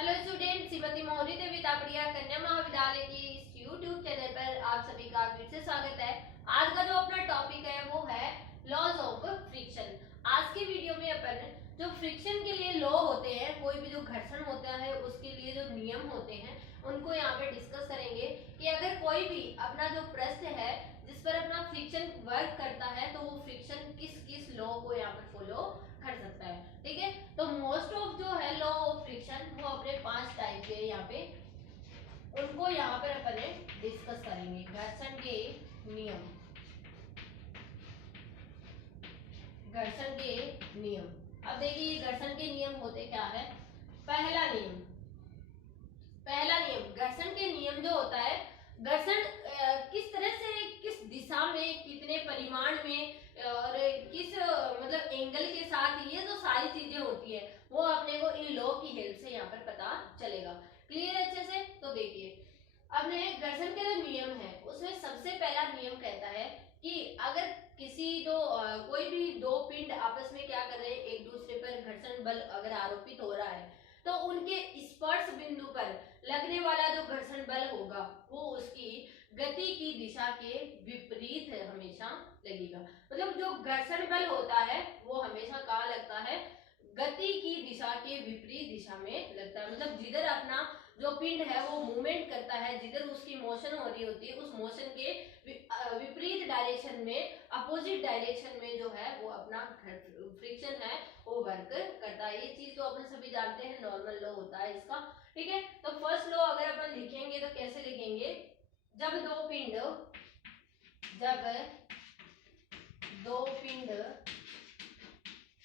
Hello student, Shrimati मोहनी देवी तापड़िया कन्या महाविद्यालय की इस यूट्यूब चैनल पर आप सभी का फिर से स्वागत है। आज का जो अपना टॉपिक है वो है लॉज ऑफ फ्रिक्शन। आज की वीडियो में अपन जो फ्रिक्शन के लिए लॉ होते हैं, कोई भी जो घर्षण होता है उसके लिए जो नियम होते हैं उनको यहाँ पे डिस्कस करेंगे कि अगर कोई भी अपना जो पृष्ठ है जिस पर अपना फ्रिक्शन वर्क करता है तो वो फ्रिक्शन किस किस लॉ को यहाँ पर फॉलो कर सकता है। ठीक है, तो मोस्ट ऑफ जो है लॉ ऑफ फ्रिक्शन वो अपने 5 टाइप के यहाँ पे, उनको यहाँ पर अपने डिस्कस करेंगे। घर्षण के नियम, घर्षण के नियम। अब देखिए घर्षण के नियम होते क्या है। पहला नियम, पहला नियम घर्षण के नियम जो होता है, घर्षण किस तरह से, किस दिशा में, कितने परिमाण में और किस मतलब एंगल के साथ, ये जो सारी चीजें होती है वो अपने को इन लॉ की हेल्प से यहाँ पर पता चलेगा। क्लियर है अच्छे से? तो देखिए अपने घर्षण के जो नियम है उसमें सबसे पहला नियम कहता है कि अगर किसी दो कोई भी दो पिंड आपस में क्या कर रहे हैं, एक दूसरे पर घर्षण बल अगर आरोपित हो रहा है तो उनके स्पर्श बिंदु पर लगने वाला जो घर्षण बल होगा वो उसकी गति की दिशा के विपरीत हमेशा लगेगा। मतलब जो घर्षण बल होता है वो हमेशा कहाँ लगता है? गति की दिशा के विपरीत दिशा में लगता है। मतलब जिधर अपना जो पिंड है वो मूवमेंट करता है, जिधर उसकी मोशन हो रही होती है उस मोशन के विपरीत डायरेक्शन में, अपोजिट डायरेक्शन में जो है वो अपना फ्रिक्शन है वो वर्क करता है। ये चीज तो अपन सभी जानते हैं, नॉर्मल लॉ होता है इसका। ठीक है, तो फर्स्ट लॉ अगर अपन लिखेंगे तो कैसे लिखेंगे? जब दो पिंड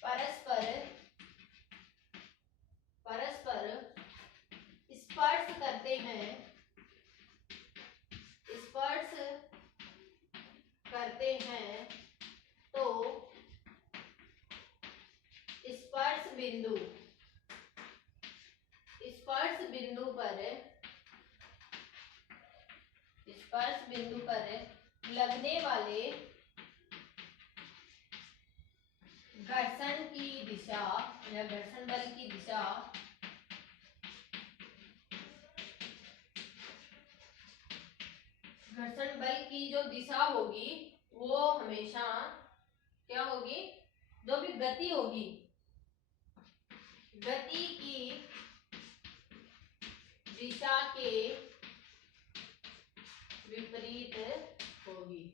परस्पर स्पर्श करते हैं, तो स्पर्श बिंदु पर लगने वाले घर्षण की दिशा या घर्षण बल की दिशा घर्षण बल की जो दिशा होगी वो हमेशा क्या होगी? जो भी गति होगी, गति की दिशा के विपरीत होगी,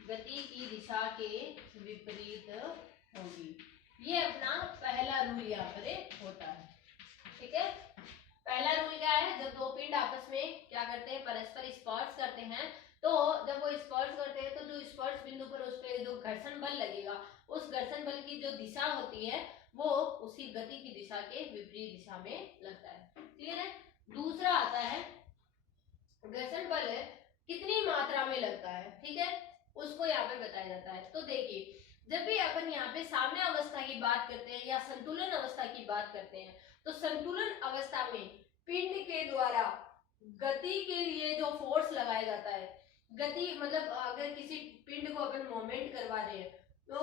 गति की दिशा के विपरीत होगी। ये अपना पहला रूल यहाँ पर होता है। ठीक है, पहला रूल क्या है? जब दो पिंड आपस में क्या करते हैं, परस्पर स्पर्श करते हैं, तो जब वो स्पर्श करते हैं तो जो स्पर्श बिंदु पर उस पर जो घर्षण बल लगेगा उस घर्षण बल की जो दिशा होती है वो उसकी गति की दिशा के विपरीत दिशा में लगता है। क्लियर है? दूसरा आता है घर्षण बल कितनी मात्रा में लगता है। ठीक है, उसको यहाँ पे बताया जाता है। तो देखिए जब भी अपन यहाँ पे साम्य अवस्था की बात करते हैं या संतुलन अवस्था की बात करते हैं तो संतुलन अवस्था में पिंड के द्वारा गति के लिए जो फोर्स लगाया जाता है, गति मतलब अगर किसी पिंड को अपन मोमेंट करवा रहे हैं तो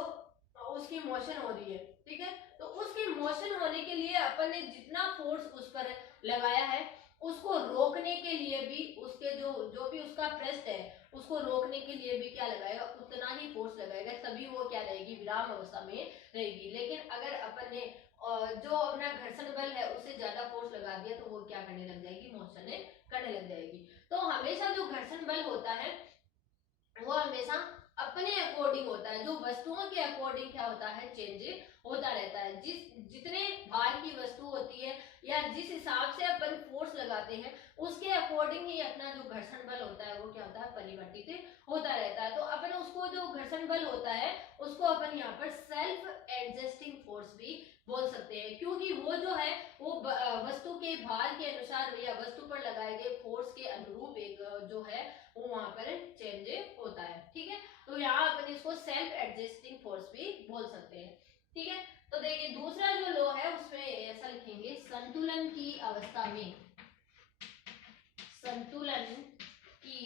उसकी मोशन हो रही है। ठीक है, तो उसकी मोशन होने के लिए अपन ने जितना फोर्स उस पर लगाया है उसको रोकने के लिए भी, उसके जो भी उसका पृष्ठ है उसको रोकने के लिए भी क्या लगाएगा? उतना ही फोर्स लगाएगा, तभी वो क्या रहेगी? विराम अवस्था में रहेगी। लेकिन अगर अपन ने जो अपना घर्षण बल है उससे ज्यादा फोर्स लगा दिया तो वो क्या करने लग जाएगी? मोशन करने लग जाएगी। तो हमेशा जो घर्षण बल होता है वो हमेशा अपने अकॉर्डिंग होता है, जो वस्तुओं के अकॉर्डिंग क्या होता है? चेंज होता रहता है। जितने भार की वस्तु होती है या जिस हिसाब से अपन फोर्स लगाते हैं उसके अकॉर्डिंग ही अपना जो घर्षण बल होता है वो क्या होता है? परिवर्तित होता रहता है। तो अपन उसको जो घर्षण बल होता है उसको अपन यहाँ पर सेल्फ एडजस्टिंग फोर्स भी बोल सकते हैं, क्योंकि वो जो है वो वस्तु के भार के अनुसार या वस्तु पर लगाए गए फोर्स के अनुरूप एक जो है वो वहां पर चेंज होता है। ठीक है, तो यहाँ अपन इसको सेल्फ एडजस्टिंग फोर्स भी बोल सकते हैं। ठीक है, तो देखिए दूसरा जो लॉ है उसमें ऐसा लिखेंगे, संतुलन की अवस्था में, संतुलन की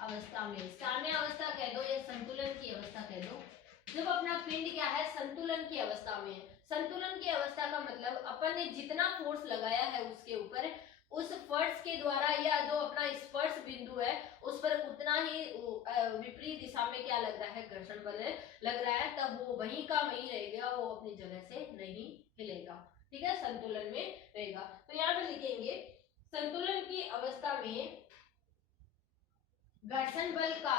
अवस्था में, साम्य अवस्था कह दो या संतुलन की अवस्था कह दो, जब अपना पिंड क्या है? संतुलन की अवस्था में है। संतुलन की अवस्था का मतलब अपन ने जितना फोर्स लगाया है उसके ऊपर, उस फोर्स के द्वारा या जो अपना स्पर्श बिंदु है उस पर उतना ही विपरीत दिशा में क्या लग रहा है, घर्षण बल लग रहा है, तब वो वहीं का वहीं रहेगा, वो अपनी जगह से नहीं हिलेगा। ठीक है, संतुलन में रहेगा। तो यहाँ पे लिखेंगे संतुलन की अवस्था में घर्षण बल का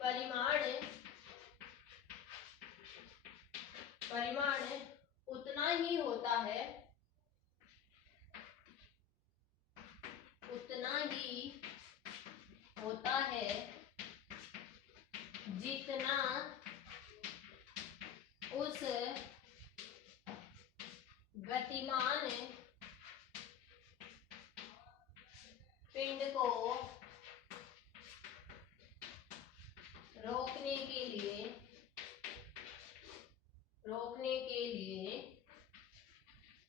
परिमाण उतना ही होता है जितना उस गतिमान पिंड को रोकने के लिए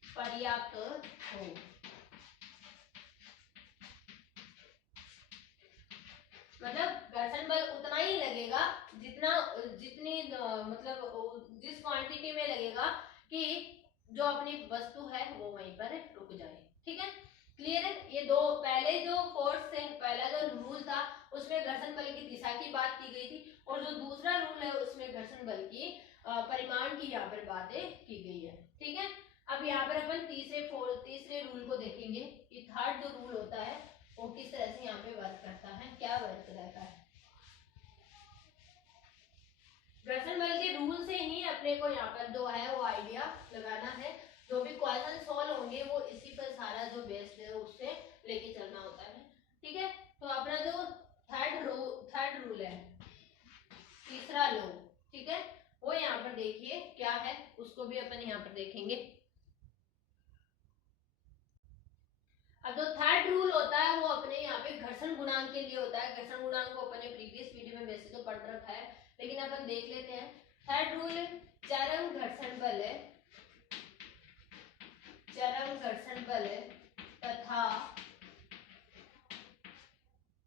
पर्याप्त हो। मतलब घर्षण बल उतना ही लगेगा जितनी मतलब जिस क्वांटिटी में लगेगा कि जो अपनी वस्तु है वो वहीं पर रुक जाए। ठीक है, क्लियर है। ये दो पहले जो फोर्स से पहला जो रूल था उसमें घर्षण बल की दिशा की बात की गई थी, और जो दूसरा रूल है उसमें घर्षण बल की परिमाण की यहाँ पर बातें की गई है। ठीक है, अब यहाँ पर अपन तीसरे रूल को देखेंगे कि थर्ड जो रूल होता है वो किस तरह से यहाँ पे वर्क करता है, क्या वर्क रहता है। घर्षण बल के रूल से ही अपने को यहाँ पर जो है वो आइडिया लगाना है, जो भी क्वेश्चन सॉल्व होंगे वो इसी पर सारा जो बेस्ड है उससे लेके चलना होता है। ठीक है, तो अपना जो थर्ड रूल है, तीसरा लॉ, ठीक है, वो यहाँ पर देखिए क्या है, उसको भी अपन यहाँ पर देखेंगे। अब जो थर्ड रूल होता है वो अपने यहाँ पे घर्षण गुणांक के लिए होता है। घर्षण गुणांक को अपने प्रीवियस वीडियो में वैसे तो पढ़ रखा है, लेकिन अपन देख लेते हैं। थर्ड रूल चरम घर्षण बल तथा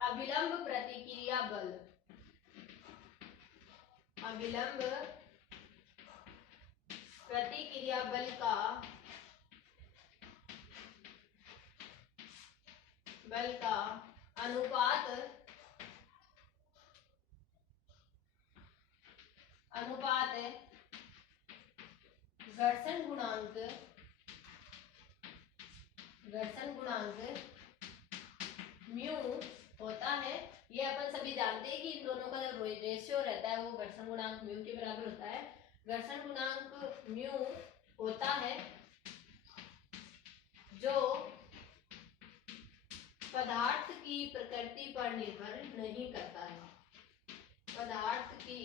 अविलंब प्रतिक्रिया बल का अनुपात घर्षण गुणांक म्यू होता है। ये अपन सभी जानते हैं कि इन दोनों का जो रेशियो रहता है वो घर्षण गुणांक म्यू के बराबर होता है। घर्षण गुणांक म्यू होता है जो पदार्थ की प्रकृति पर निर्भर नहीं करता है। पदार्थ की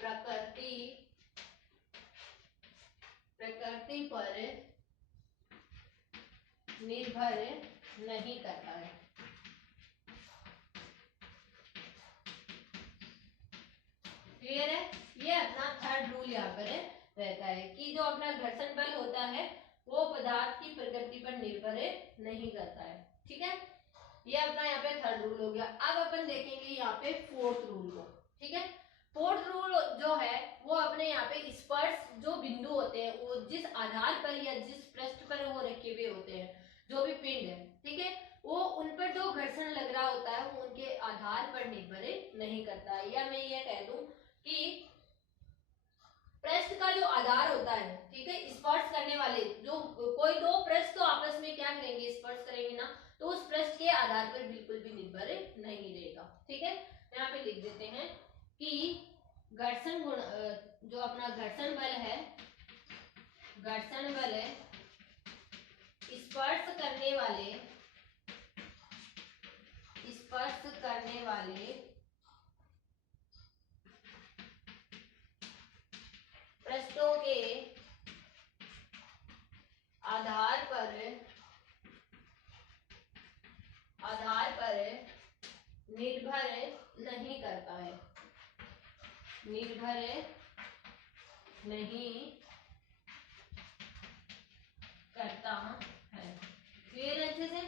प्रकृति पर निर्भर नहीं करता है। क्लियर है, ये अपना थर्ड रूल यहाँ पर रहता है कि जो अपना घर्षण बल होता है वो पदार्थ की प्रकृति पर निर्भर नहीं करता है। ठीक है, ये अपना यहाँ पे थर्ड रूल हो गया। अब अपन देखेंगे यहाँ पे फोर्थ रूल को। ठीक है, फोर्थ रूल जो है वो अपने यहाँ पे स्पर्श जो बिंदु होते हैं वो जिस आधार पर या जिस पृष्ठ पर वो रखे हुए होते हैं, जो भी पिंड है, ठीक है, वो उन पर जो घर्षण लग रहा होता है वो उनके आधार पर निर्भर नहीं करता है। या मैं ये कह दूं कि पृष्ठ का जो आधार होता है, ठीक है, स्पर्श करने वाले जो कोई दो पृष्ठ तो आपस में क्या करेंगे, स्पर्श करेंगे ना, तो उस पृष्ठ के आधार पर बिल्कुल भी निर्भर नहीं रहेगा। ठीक है, यहाँ पे लिख देते हैं कि घर्षण गुण जो अपना घर्षण बल है स्पर्श करने वाले पृष्ठों के आधार पर निर्भर नहीं करता है। निर्भर नहीं करता है। क्लियर अच्छे से,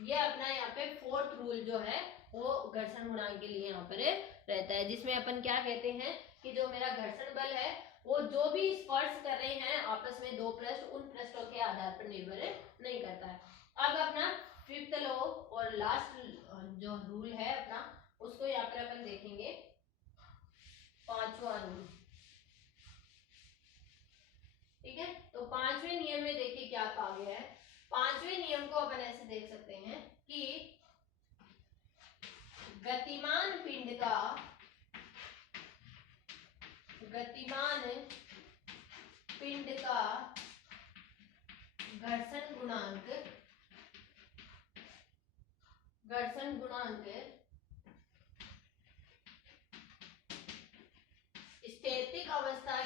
ये अपना यहाँ पे फोर्थ रूल जो है वो घर्षण गुणांक के लिए यहाँ पर रहता है, जिसमें अपन क्या कहते हैं कि जो मेरा घर्षण बल है वो जो भी स्पर्श कर रहे हैं आपस में दो पृष्ठ, उन पृष्ठों के आधार पर निर्भर नहीं करता है। अब अपना फिफ्थ लॉ और लास्ट जो रूल है अपना, उसको यहाँ पर अपन देखेंगे, पांचवा रूल। ठीक है, तो पांचवें नियम में देखिए क्या कहा गया है। पांचवें नियम को अपन ऐसे देख सकते हैं कि गतिमान पिंड का घर्षण गुणांक स्थैतिक अवस्था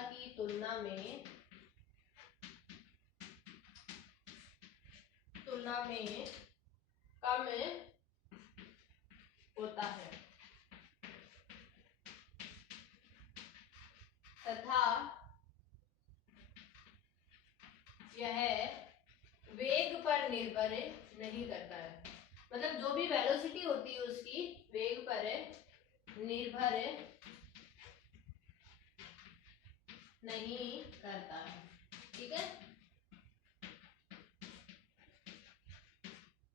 की तुलना में कम होता है तथा यह वेग पर निर्भर नहीं करता है। मतलब जो भी वेलोसिटी होती है उसकी वेग पर निर्भर नहीं करता है। ठीक है,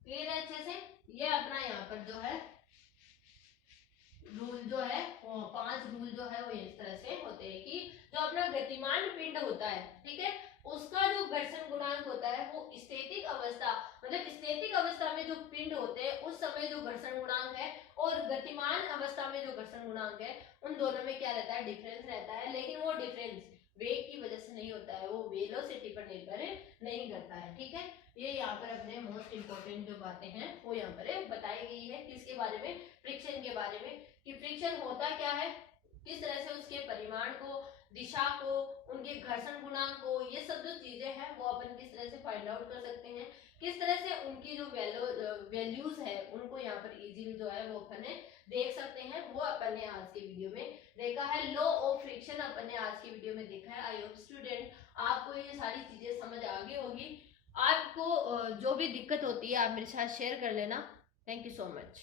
क्लियर है अच्छे से? ये अपना यहाँ पर जो है रूल जो है वो 5 रूल जो है वो इस तरह से होते हैं कि जो अपना गतिमान पिंड होता है, ठीक है, उसका जो घर्षण गुणांक होता है वो स्थैतिक अवस्था, मतलब स्थैतिक अवस्था में जो पिंड होते हैं उस समय जो घर्षण गुणांक है और गतिमान अवस्था में जो घर्षण गुणांक है, उन दोनों में क्या रहता है, डिफरेंस रहता है। लेकिन वो डिफरेंस वेग की वजह से नहीं होता है, वो वेलोसिटी पर निर्भर नहीं करता है। ठीक है, ये यहाँ पर अपने मोस्ट इंपोर्टेंट जो बातें हैं वो यहाँ पर बताई गई है। किसके बारे में? फ्रिक्शन के बारे में, कि फ्रिक्शन होता क्या है, किस तरह से उसके परिमाण को, दिशा को, उनके घर्षण गुणांक को, ये सब जो चीजें हैं वो अपन किस तरह से फाइंड आउट कर सकते हैं, किस तरह से उनकी जो वैल्यूज है उनको यहाँ पर इजीली जो है वो अपन देख सकते हैं, वो अपन ने आज के वीडियो में देखा है। लॉ ऑफ फ्रिक्शन अपन ने आज की वीडियो में देखा है। आई होप स्टूडेंट आपको ये सारी चीजें समझ आ गई होगी। आपको जो भी दिक्कत होती है आप मेरे साथ शेयर कर लेना। Thank you so much.